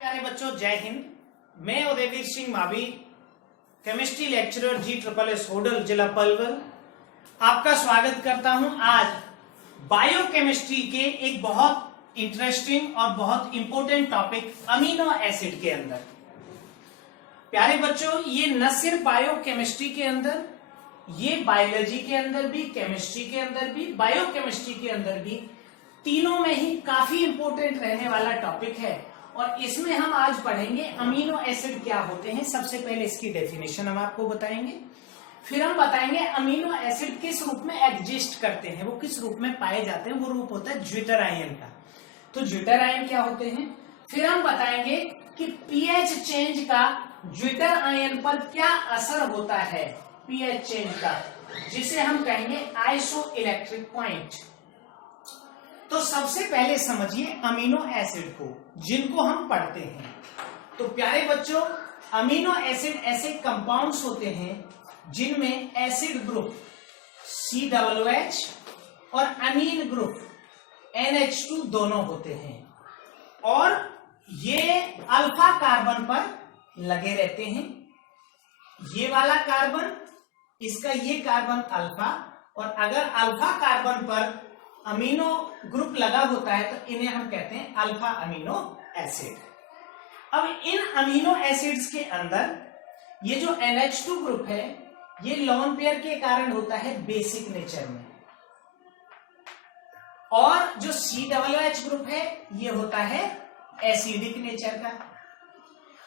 प्यारे बच्चों, जय हिंद। मैं Udayveer Singh Mavi, chemistry lecturer G-SSS Hodal, जिला पलवल, आपका स्वागत करता हूं। आज बायोकेमिस्ट्री के एक बहुत इंटरेस्टिंग और बहुत इंपॉर्टेंट टॉपिक अमीनो एसिड के अंदर। प्यारे बच्चों, ये न सिर्फ बायोकेमिस्ट्री के अंदर, ये बायोलॉजी के अंदर भी, केमिस्ट्री के अंदर भी, बायोकेमिस्ट्री के अंदर भी, तीनों में ही काफी इंपॉर्टेंट रहने वाला टॉपिक है। और इसमें हम आज पढ़ेंगे अमीनो एसिड क्या होते हैं। सबसे पहले इसकी डेफिनेशन हम आपको बताएंगे, फिर हम बताएंगे अमीनो एसिड किस रूप में एग्जिस्ट करते हैं, वो किस रूप में पाए जाते हैं। वो रूप होता है ज्विटर आयन का। तो ज्विटर आयन क्या होते हैं, फिर हम बताएंगे कि पीएच चेंज का ज्विटर आयन पर क्या असर होता है, पीएच चेंज का, जिसे हम कहेंगे आइसो इलेक्ट्रिक पॉइंट। तो सबसे पहले समझिए अमीनो एसिड को, जिनको हम पढ़ते हैं। तो प्यारे बच्चों, अमीनो एसिड ऐसे कंपाउंड्स होते हैं जिनमें एसिड ग्रुप COOH और अमीन ग्रुप NH2 दोनों होते हैं, और ये अल्फा कार्बन पर लगे रहते हैं। ये वाला कार्बन, इसका ये कार्बन अल्फा, और अगर अल्फा कार्बन पर अमीनो ग्रुप लगा होता है तो इन्हें हम कहते हैं अल्फा अमीनो एसिड। अब इन अमीनो एसिड्स के अंदर ये जो NH2 ग्रुप है, ये लोन पेयर के कारण होता है बेसिक नेचर में, और जो COOH ग्रुप है ये होता है एसिडिक नेचर का।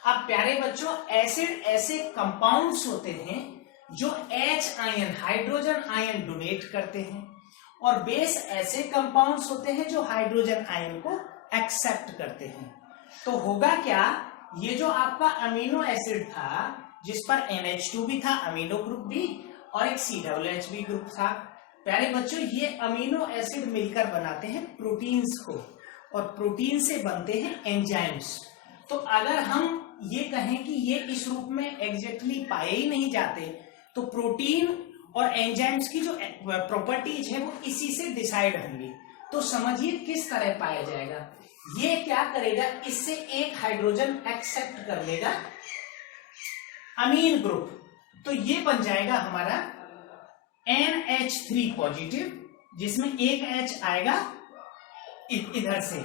अब प्यारे बच्चों, एसिड ऐसे कंपाउंड्स होते हैं जो H ion, hydrogen ion donate करते हैं, और बेस ऐसे कंपाउंड्स होते हैं जो हाइड्रोजन आयन को एक्सेप्ट करते हैं। तो होगा क्या, ये जो आपका अमीनो एसिड था जिस पर NH2 भी था, अमीनो ग्रुप भी, और एक COOH भी ग्रुप था। प्यारे बच्चों, ये अमीनो एसिड मिलकर बनाते हैं प्रोटीन्स को, और प्रोटीन से बनते हैं एंजाइम्स। तो अगर हम ये कहें कि ये इस रूप में एग्जैक्टली पाए ही नहीं जाते, तो प्रोटीन और एंजाइम्स की जो प्रॉपर्टीज है वो इसी से डिसाइड होंगी। तो समझिए किस तरह पाया जाएगा। ये क्या करेगा, इससे एक हाइड्रोजन एक्सेप्ट कर लेगा अमीन ग्रुप, तो ये बन जाएगा हमारा NH3 पॉजिटिव, जिसमें एक H आएगा इधर से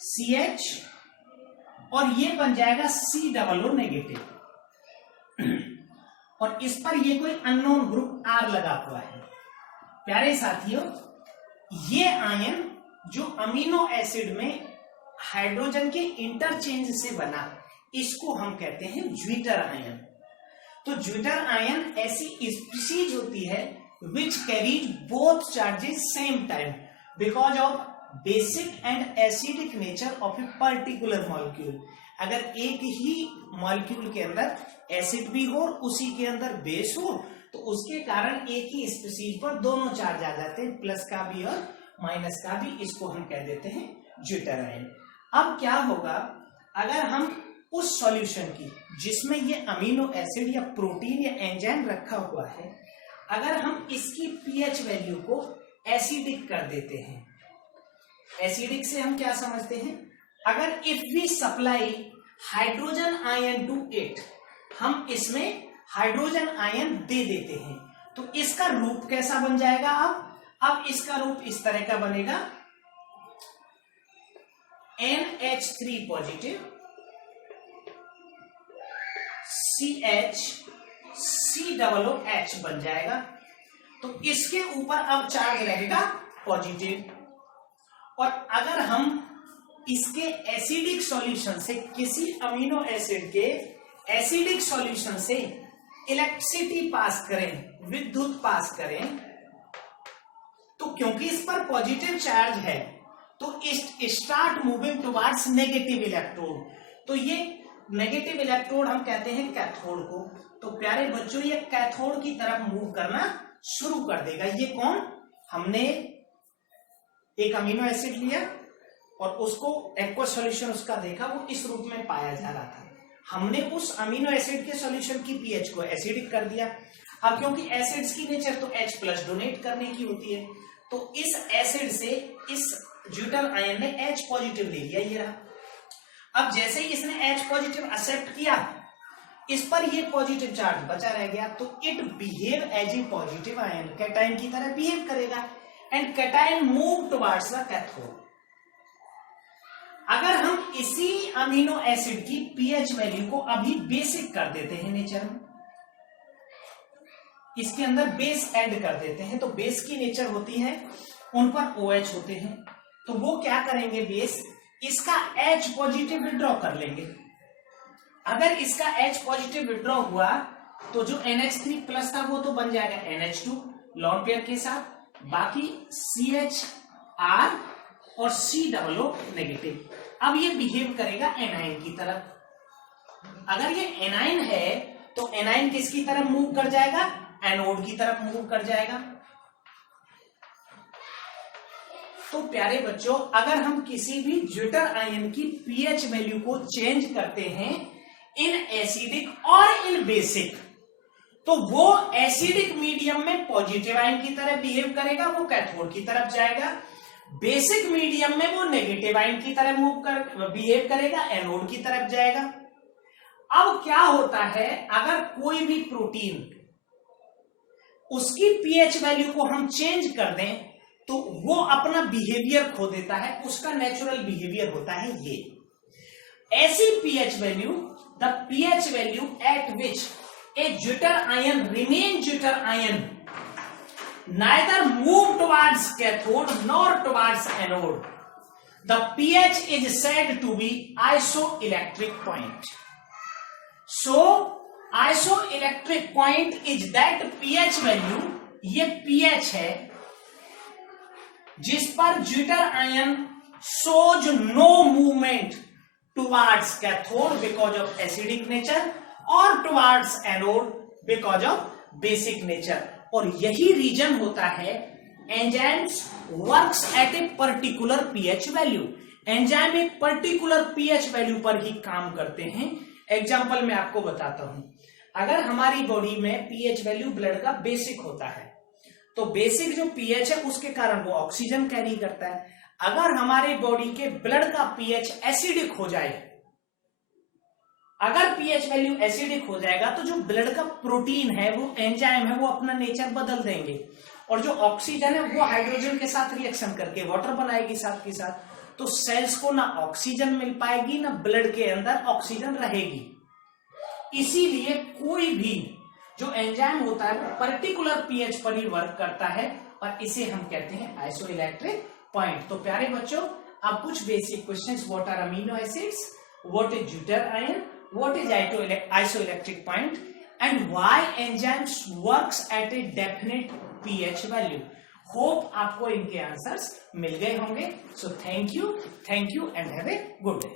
CH, और ये बन जाएगा COO नेगेटिव, और इस पर ये कोई अननोन ग्रुप R लगा हुआ है। प्यारे साथियों, ये आयन जो अमीनो एसिड में हाइड्रोजन के इंटरचेंज से बना, इसको हम कहते हैं ज्विटर आयन। तो ज्विटर आयन ऐसी स्पीशीज होती है which carries both charges same time because of basic and acidic nature of a particular molecule. अगर एक ही मॉलिक्यूल के अंदर एसिड भी हो, उसी के अंदर बेस हो, तो उसके कारण एक ही स्पीशीज पर दोनों चार्ज आ जाते हैं, प्लस का भी और माइनस का भी। इसको हम कह देते हैं ज्विटर आयन। अब क्या होगा, अगर हम उस सॉल्यूशन की जिसमें ये अमीनो एसिड या प्रोटीन या एंजाइम रखा हुआ है, अगर हम इसकी पीएच वैल्यू को एसिडिक कर देते हैं, एसिडिक से हम क्या समझते हैं, अगर if we supply hydrogen ion to it, हम इसमें हाइड्रोजन आयन दे देते हैं, तो इसका रूप कैसा बन जाएगा। अब इसका रूप इस तरह का बनेगा, NH3 पॉजिटिव CH COOH बन जाएगा। तो इसके ऊपर अब चार्ज रहेगा पॉजिटिव, और अगर हम इसके एसिडिक सॉल्यूशन से, किसी अमीनो एसिड के एसिडिक सॉल्यूशन से इलेक्ट्रिसिटी पास करें, विद्युत पास करें, तो क्योंकि इस पर पॉजिटिव चार्ज है, तो start moving towards negative electrode. तो ये नेगेटिव इलेक्ट्रोड हम कहते हैं कैथोड को। तो प्यारे बच्चों, ये कैथोड की तरफ मूव करना शुरू कर देगा। ये कौन, हमने एक अमीनो एसिड लिया और उसको एक्वस सॉल्यूशन उसका देखा, वो इस रूप में पाया जा रहा था। हमने उस अमीनो एसिड के सॉल्यूशन की पीएच को एसिडिक कर दिया। अब क्योंकि एसिड्स की नेचर तो H+ डोनेट करने की होती है, तो इस एसिड से इस ज्विटर आयन ने H पॉजिटिव ले लिया, ये रहा। अब जैसे ही इसने H पॉजिटिव एक्सेप्ट किया, इस पर ये पॉजिटिव चार्ज बचा रह गया, तो it behave as a positive ion, cation की तरह बिहेव करेगा and cation move towards the cathode. अगर हम इसी अमीनो एसिड की पीएच वैल्यू को अभी बेसिक कर देते हैं नेचर में, इसके अंदर बेस ऐड कर देते हैं, तो बेस की नेचर होती है उन पर OH होते हैं, तो वो क्या करेंगे, बेस इसका H पॉजिटिव विड्रॉ कर लेंगे। अगर इसका H पॉजिटिव विड्रॉ हुआ तो जो NH3 प्लस था वो तो बन जाएगा NH2 लॉन पेयर के साथ, बाकी CHR और COO नेगेटिव। अब ये बिहेव करेगा एनाइन की तरफ। अगर ये एनाइन है तो एनाइन किसकी तरफ मूव कर जाएगा, एनोड की तरफ मूव कर जाएगा। तो प्यारे बच्चों, अगर हम किसी भी ज्विटर आयन की पीएच वैल्यू को चेंज करते हैं इन एसिडिक और इन बेसिक, तो वो एसिडिक मीडियम में पॉजिटिव आयन की तरह बिहेव करेगा, वो कैथोड की तरफ जाएगा। बेसिक मीडियम में वो नेगेटिव आयन की तरह बिहेव करेगा, एनोड की तरफ जाएगा। अब क्या होता है, अगर कोई भी प्रोटीन उसकी पीएच वैल्यू को हम चेंज कर दें तो वो अपना बिहेवियर खो देता है, उसका नेचुरल बिहेवियर होता है ये। ऐसी pH value, the pH value eight which A zwitter ion remain zwitter ion neither move towards cathode nor towards anode, the pH is said to be isoelectric point. So isoelectric point is that pH value, ये pH है जिस पर zwitter ion shows no movement towards cathode because of acidic nature or towards anode because of basic nature। और यही reason होता है enzymes works at a particular pH value. Enzyme एक particular pH value पर ही काम करते हैं। एग्जांपल मैं आपको बताता हूं, अगर हमारी बॉडी में पीएच वैल्यू ब्लड का बेसिक होता है, तो बेसिक जो पीएच है उसके कारण वो ऑक्सीजन कैरी करता है। अगर हमारे बॉडी के ब्लड का पीएच एसिडिक हो जाए, अगर पीएच वैल्यू एसिडिक हो जाएगा तो जो ब्लड का प्रोटीन है, वो एंजाइम है, वो अपना नेचर बदल देंगे और जो ऑक्सीजन है वो हाइड्रोजन के साथ रिएक्शन करके वाटर बनाएगी साथ के साथ, तो सेल्स को ना ऑक्सीजन मिल पाएगी ना ब्लड के अंदर ऑक्सीजन रहेगी। इसीलिए कोई भी जो एंजाइम होता है वो पर्टिकुलर पीएच पर ही वर्क करता है और इसे हम कहते हैं आइसोइलेक्ट्रिक पॉइंट। तो प्यारे बच्चों, अब कुछ basic questions, what are amino acids, what is zwitter ion, what is isoelectric point and why enzymes works at a definite pH value। Hope आपको इनके आंसर्स मिल गए होंगे। So thank you and have a good day.